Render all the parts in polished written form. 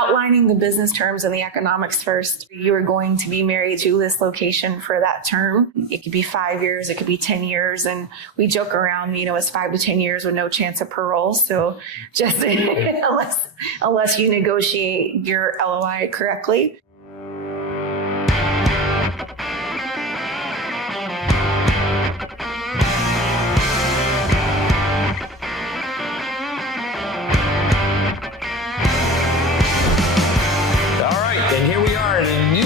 outlining the business terms and the economics first. You are going to be married to this location for that term. It could be 5 years, it could be 10 years. And we joke around, it's 5 to 10 years with no chance of parole. So just unless you negotiate your LOI correctly.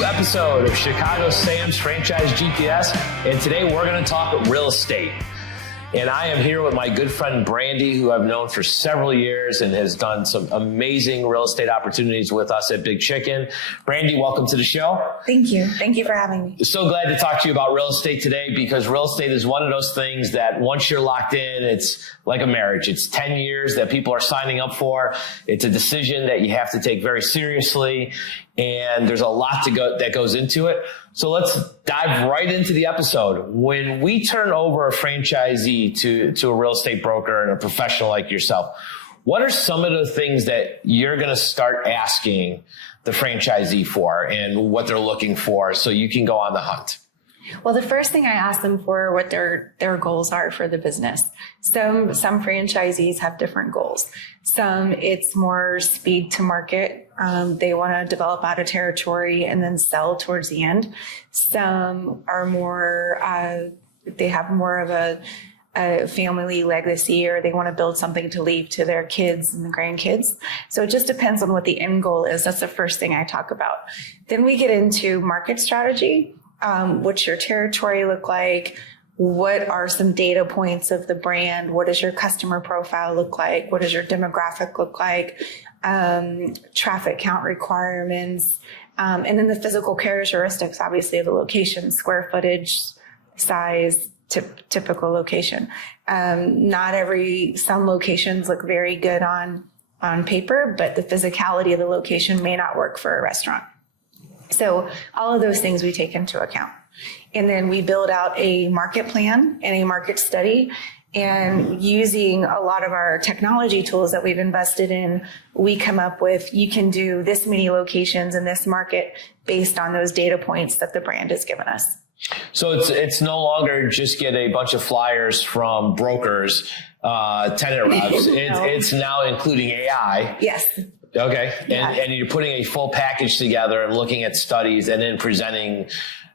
Episode of Chicago Sam's Franchise GPS, and today we're going to talk real estate. And I am here with my good friend Brandy, who I've known for several years and has done some amazing real estate opportunities with us at Big Chicken. Brandy, welcome to the show. Thank you. Thank you for having me. So glad to talk to you about real estate today, because real estate is one of those things that once you're locked in, it's like a marriage. It's 10 years that people are signing up for. It's a decision that you have to take very seriously. And there's a lot that goes into it. So let's dive right into the episode. When we turn over a franchisee to a real estate broker and a professional like yourself, what are some of the things that you're going to start asking the franchisee for and what they're looking for so you can go on the hunt? Well, the first thing I ask them for what their goals are for the business. Some franchisees have different goals. Some, it's more speed to market. They want to develop out a territory and then sell towards the end. Some are more, they have more of a family legacy, or they want to build something to leave to their kids and the grandkids. So it just depends on what the end goal is. That's the first thing I talk about. Then we get into market strategy. What's your territory look like? What are some data points of the brand? What does your customer profile look like? What does your demographic look like? Traffic count requirements, and then the physical characteristics, obviously, of the location, square footage, size, typical location. Some locations look very good on paper, but the physicality of the location may not work for a restaurant. So all of those things we take into account. And then we build out a market plan and a market study. And using a lot of our technology tools that we've invested in, we come up with, you can do this many locations in this market based on those data points that the brand has given us. So it's no longer just get a bunch of flyers from brokers, tenant reps. No. It's now including AI. Yes. Okay. Yeah. And you're putting a full package together and looking at studies and then presenting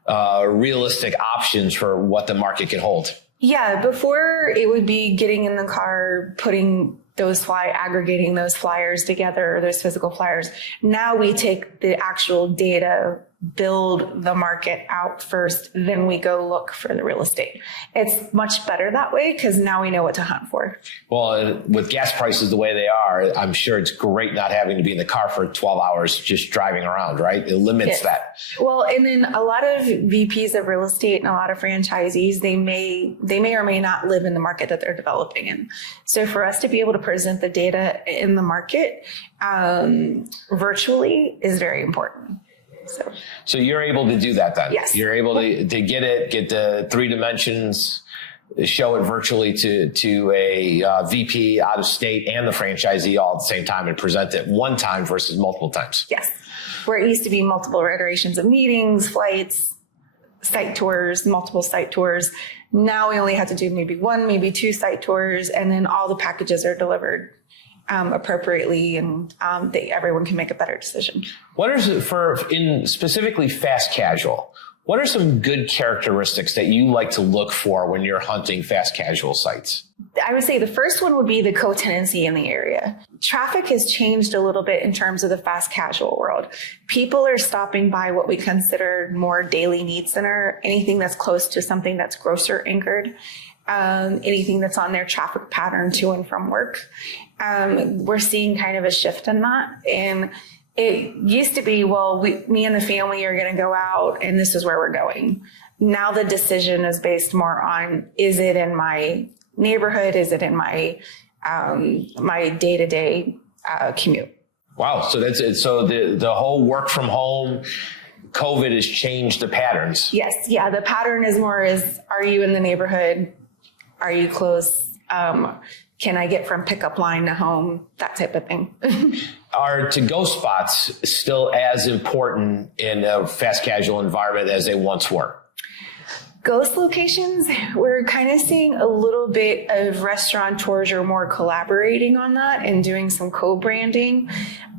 realistic options for what the market can hold. Yeah. Before, it would be getting in the car, aggregating those flyers together, those physical flyers. Now we take the actual data, build the market out first, then we go look for the real estate. It's much better that way because now we know what to hunt for. Well, with gas prices the way they are, I'm sure it's great not having to be in the car for 12 hours just driving around, right? It limits that. Well, and then a lot of VPs of real estate and a lot of franchisees, they may or may not live in the market that they're developing in. So for us to be able to present the data in the market virtually is very important. So you're able to do that then? Yes. You're able to get the 3 dimensions, show it virtually to a VP out of state and the franchisee all at the same time and present it one time versus multiple times. Yes. Where it used to be multiple iterations of meetings, flights, site tours, multiple site tours. Now we only have to do maybe 1, maybe 2 site tours, and then all the packages are delivered appropriately, and everyone can make a better decision. What are in specifically fast casual? What are some good characteristics that you like to look for when you're hunting fast casual sites? I would say the first one would be the co-tenancy in the area. Traffic has changed a little bit in terms of the fast casual world. People are stopping by what we consider more daily need center, anything that's close to something that's grocer anchored. Anything that's on their traffic pattern to and from work. We're seeing kind of a shift in that. And it used to be, me and the family are going to go out and this is where we're going. Now the decision is based more on, is it in my neighborhood? Is it in my day-to-day commute? Wow. So that's it. So the whole work from home, COVID has changed the patterns. Yes. Yeah. The pattern is are you in the neighborhood? Are you close? Can I get from pickup line to home, that type of thing. Are to-go spots still as important in a fast casual environment as they once were? Ghost locations, we're kind of seeing a little bit of restaurateurs are more collaborating on that and doing some co-branding.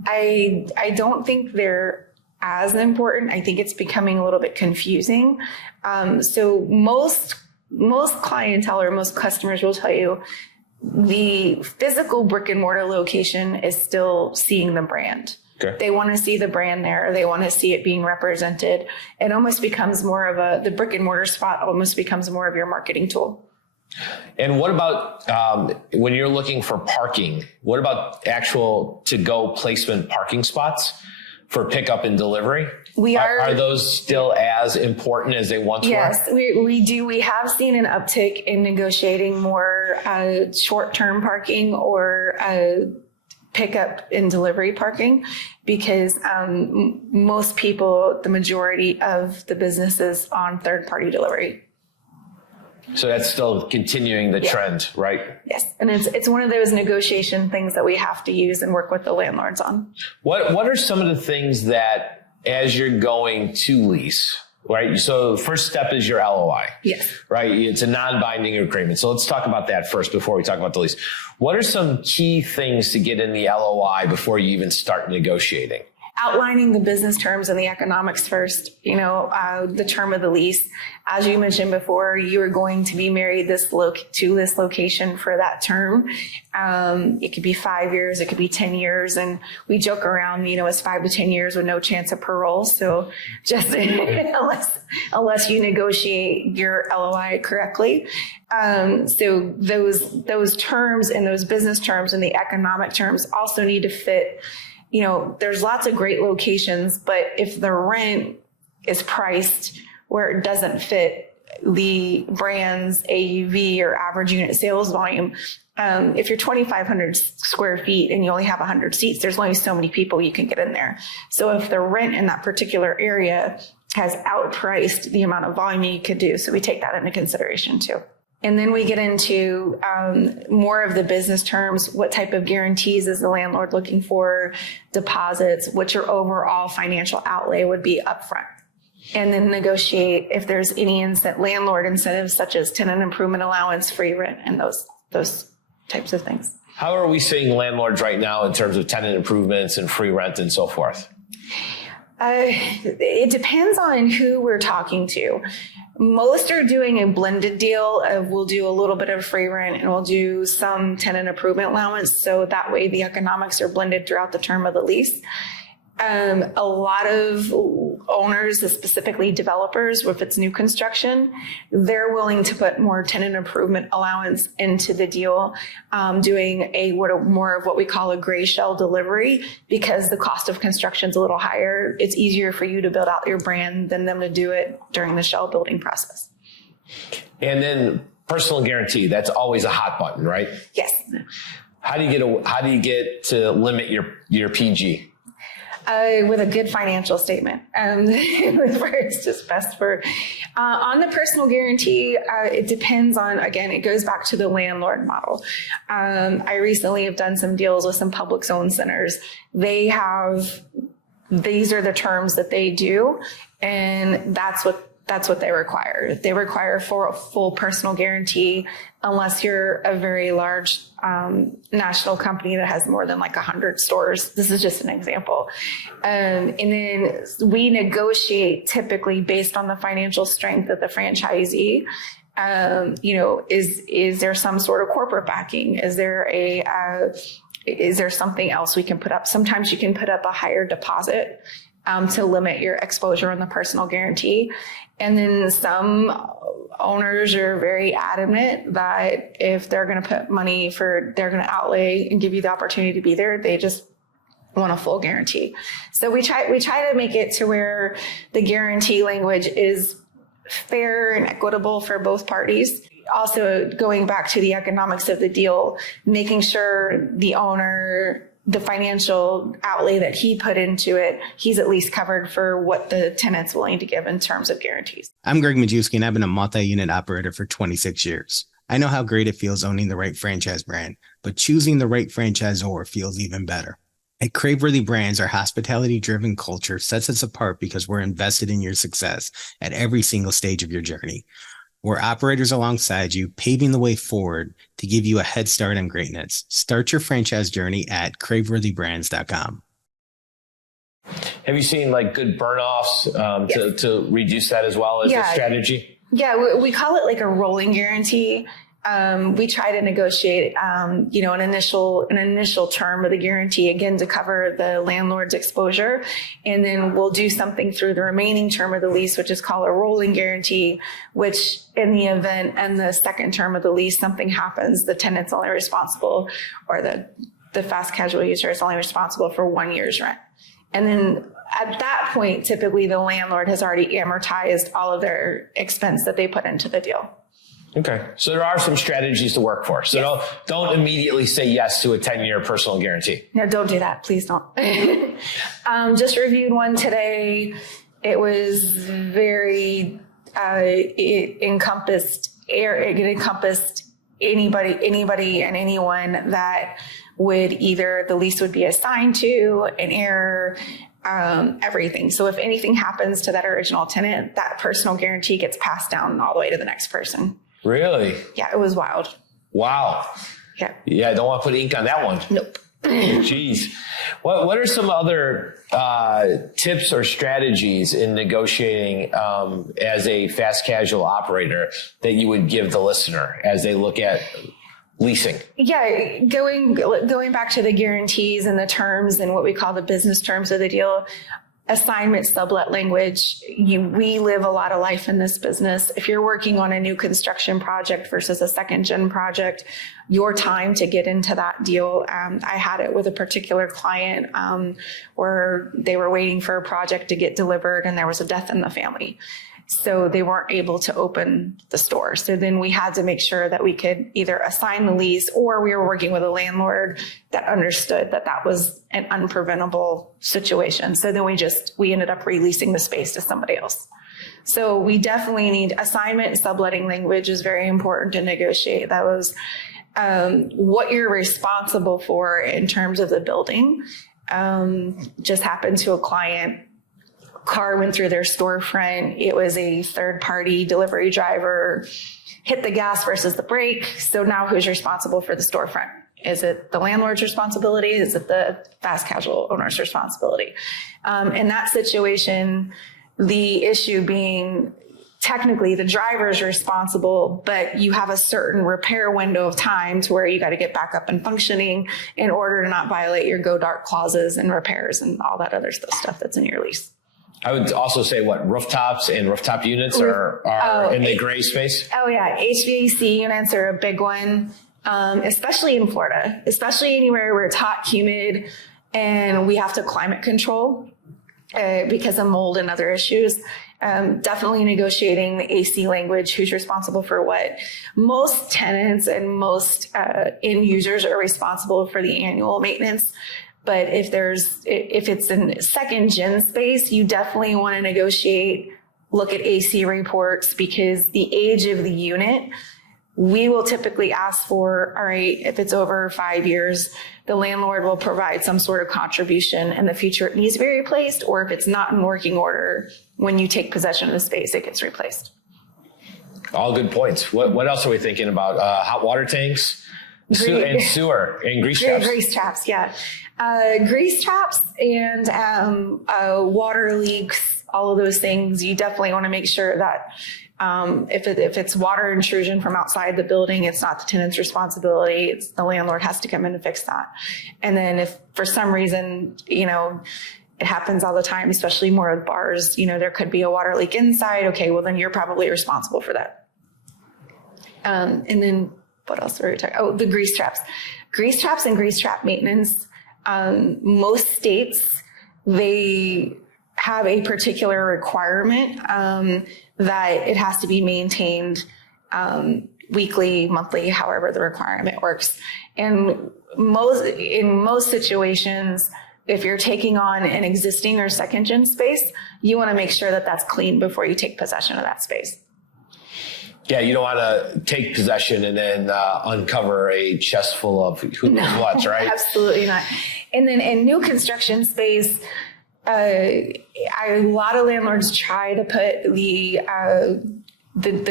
I don't think they're as important. I think it's becoming a little bit confusing. So most clientele or most customers will tell you the physical brick and mortar location is still seeing the brand. Okay. They want to see the brand there. They want to see it being represented. It almost becomes more of the brick and mortar spot almost becomes more of your marketing tool. And what about when you're looking for parking? What about actual to-go placement parking spots for pickup and delivery? Are those still as important as they once were? Yes, we do. We have seen an uptick in negotiating more short-term parking or pickup and delivery parking because most people, the majority of the businesses on third-party delivery. So that's still continuing the trend, right? Yes, and it's one of those negotiation things that we have to use and work with the landlords on. What are some of the things that, as you're going to lease, right? So the first step is your LOI. Yes. Right? It's a non-binding agreement. So let's talk about that first before we talk about the lease. What are some key things to get in the LOI before you even start negotiating? Outlining the business terms and the economics first, the term of the lease. As you mentioned before, you are going to be married to this location for that term. It could be 5 years, it could be 10 years. And we joke around, it's 5 to 10 years with no chance of parole. So just unless you negotiate your LOI correctly. So those terms and those business terms and the economic terms also need to fit. There's lots of great locations, but if the rent is priced where it doesn't fit the brand's AUV or average unit sales volume, if you're 2,500 square feet and you only have 100 seats, there's only so many people you can get in there. So if the rent in that particular area has outpriced the amount of volume you could do, so we take that into consideration too. And then we get into more of the business terms. What type of guarantees is the landlord looking for? Deposits, what your overall financial outlay would be upfront. And then negotiate if there's any landlord incentives such as tenant improvement allowance, free rent, and those types of things. How are we seeing landlords right now in terms of tenant improvements and free rent and so forth? It depends on who we're talking to. Most are doing a blended deal of we'll do a little bit of free rent and we'll do some tenant improvement allowance. So that way the economics are blended throughout the term of the lease. A lot of owners, specifically developers, if it's new construction, they're willing to put more tenant improvement allowance into the deal, doing more of what we call a gray shell delivery because the cost of construction is a little higher. It's easier for you to build out your brand than them to do it during the shell building process. And then personal guarantee, that's always a hot button, right? Yes. How do you get to limit your PG? With a good financial statement. It's just best for, on the personal guarantee, it depends on, again, it goes back to the landlord model. I recently have done some deals with some public zone centers. These are the terms that they do, and that's what they require. They require for a full personal guarantee unless you're a very large national company that has more than 100 stores. This is just an example. And then we negotiate typically based on the financial strength of the franchisee. Is there some sort of corporate backing? Is there something else we can put up? Sometimes you can put up a higher deposit to limit your exposure on the personal guarantee. And then some owners are very adamant that if they're going to put money they're going to outlay and give you the opportunity to be there, they just want a full guarantee. So we try to make it to where the guarantee language is fair and equitable for both parties. Also, going back to the economics of the deal, making sure the owner, the financial outlay that he put into it, he's at least covered for what the tenant's willing to give in terms of guarantees. I'm Greg Majewski, and I've been a multi-unit operator for 26 years. I know how great it feels owning the right franchise brand, but choosing the right franchisor feels even better. At Craveworthy Brands, our hospitality-driven culture sets us apart because we're invested in your success at every single stage of your journey. We're operators alongside you, paving the way forward to give you a head start on greatness. Start your franchise journey at craveworthybrands.com. Have you seen like good burn-offs to reduce that as well as a strategy? Yeah, we call it like a rolling guarantee. We try to negotiate, an initial term of the guarantee, again, to cover the landlord's exposure. And then we'll do something through the remaining term of the lease, which is called a rolling guarantee, which in the event and the second term of the lease, something happens, the tenant's only responsible, or the fast casual user is only responsible for 1 year's rent. And then at that point, typically the landlord has already amortized all of their expense that they put into the deal. Okay. So there are some strategies to work for. So don't immediately say yes to a 10-year personal guarantee. No, don't do that. Please don't. Just reviewed one today. It was very, it encompassed anybody and anyone that would either the lease would be assigned to, an error, everything. So if anything happens to that original tenant, that personal guarantee gets passed down all the way to the next person. Really? Yeah, it was wild. Wow. Yeah. Yeah, I don't want to put ink on that one. Nope. Jeez. What are some other tips or strategies in negotiating as a fast casual operator that you would give the listener as they look at leasing? Yeah, going back to the guarantees and the terms and what we call the business terms of the deal, assignment, sublet language, we live a lot of life in this business. If you're working on a new construction project versus a second gen project, your time to get into that deal, I had it with a particular client where they were waiting for a project to get delivered and there was a death in the family. So they weren't able to open the store. So then we had to make sure that we could either assign the lease, or we were working with a landlord that understood that that was an unpreventable situation. So then we ended up releasing the space to somebody else. So we definitely need assignment. Subletting language is very important to negotiate. That was what you're responsible for in terms of the building. Just happened to a client. Car went through their storefront. It was a third-party delivery driver, hit the gas versus the brake. So now who's responsible for the storefront? Is it the landlord's responsibility? Is it the fast casual owner's responsibility? In that situation, the issue being technically the driver's responsible, but you have a certain repair window of time to where you got to get back up and functioning in order to not violate your go dark clauses and repairs and all that other stuff that's in your lease. I would also say rooftops and rooftop units are in the gray space. Oh yeah. HVAC units are a big one, especially in Florida, especially anywhere where it's hot, humid, and we have to climate control because of mold and other issues. Definitely negotiating the AC language, who's responsible for what. Most tenants and most end users are responsible for the annual maintenance. But if it's in second gen space, you definitely want to negotiate, look at AC reports, because the age of the unit, we will typically ask for, all right, if it's over 5 years, the landlord will provide some sort of contribution in the future. It needs to be replaced, or if it's not in working order, when you take possession of the space, it gets replaced. All good points. What else are we thinking about? Hot water tanks? And sewer and grease traps. Grease traps, yeah. Grease traps and water leaks, all of those things. You definitely want to make sure that if it's water intrusion from outside the building, it's not the tenant's responsibility. It's the landlord has to come in and fix that. And then if for some reason, it happens all the time, especially more with bars, there could be a water leak inside. Okay, well then you're probably responsible for that. And then what else were we talking? Oh, the grease traps. Grease traps and grease trap maintenance. Most states, they have a particular requirement that it has to be maintained weekly, monthly, however the requirement works. And in most situations, if you're taking on an existing or second gen space, you want to make sure that that's clean before you take possession of that space. Yeah, you don't want to take possession and then uncover a chest full of who knows what, right? Absolutely not. And then in new construction space, a lot of landlords try to put the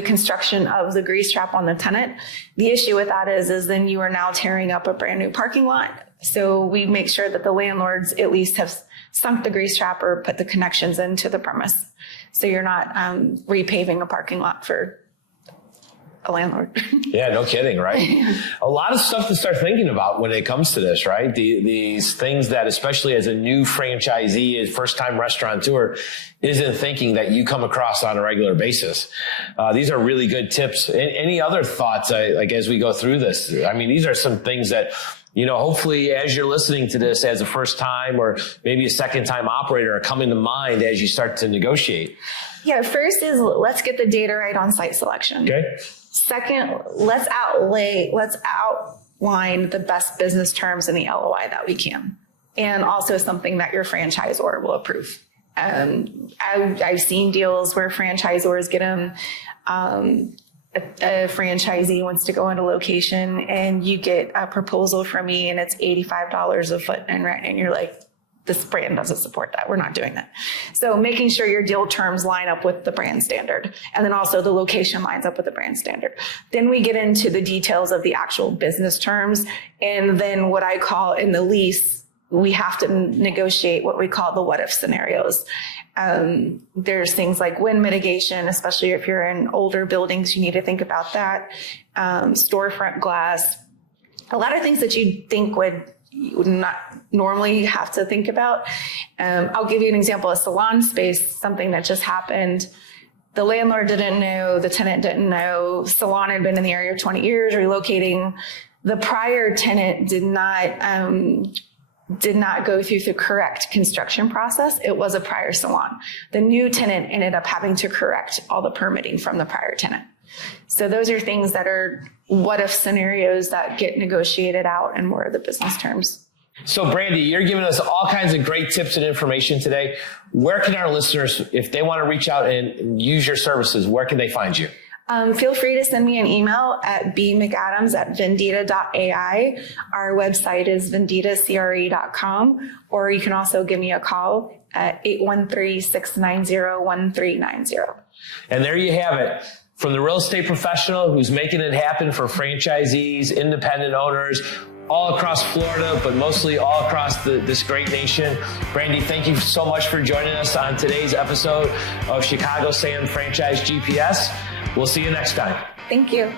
construction of the grease trap on the tenant. The issue with that is then you are now tearing up a brand new parking lot. So we make sure that the landlords at least have sunk the grease trap or put the connections into the premise. So you're not repaving a parking lot for a landlord. Yeah, no kidding, right? A lot of stuff to start thinking about when it comes to this, right? These things that, especially as a new franchisee, a first-time restaurateur, isn't thinking that you come across on a regular basis. These are really good tips. Any other thoughts, like as we go through this? I mean, these are some things that, hopefully as you're listening to this as a first-time or maybe a second-time operator are coming to mind as you start to negotiate. Yeah, first is let's get the data right on site selection. Okay. Second, let's outline the best business terms in the LOI that we can, and also something that your franchisor will approve. I've seen deals where franchisors get them. A franchisee wants to go into location, and you get a proposal from me, and it's $85 a foot in rent, and you're like, this brand doesn't support that. We're not doing that. So making sure your deal terms line up with the brand standard, and then also the location lines up with the brand standard. Then we get into the details of the actual business terms. And then what I call in the lease, we have to negotiate what we call the what if scenarios. There's things like wind mitigation, especially if you're in older buildings, you need to think about that. Storefront glass, a lot of things that you'd think you would not normally have to think about. I'll give you an example, a salon space, something that just happened. The landlord didn't know, the tenant didn't know, salon had been in the area 20 years, relocating. The prior tenant did not go through the correct construction process. It was a prior salon. The new tenant ended up having to correct all the permitting from the prior tenant. So those are things that are what if scenarios that get negotiated out and more of the business terms. So Brandy, you're giving us all kinds of great tips and information today. Where can our listeners, if they want to reach out and use your services, where can they find you? Feel free to send me an email at bmcadams@vendita.ai. Our website is venditacre.com, or you can also give me a call at 813-690-1390. And there you have it. From the real estate professional who's making it happen for franchisees, independent owners, all across Florida, but mostly all across this great nation. Brandy, thank you so much for joining us on today's episode of Chicago Sam Franchise GPS. We'll see you next time. Thank you.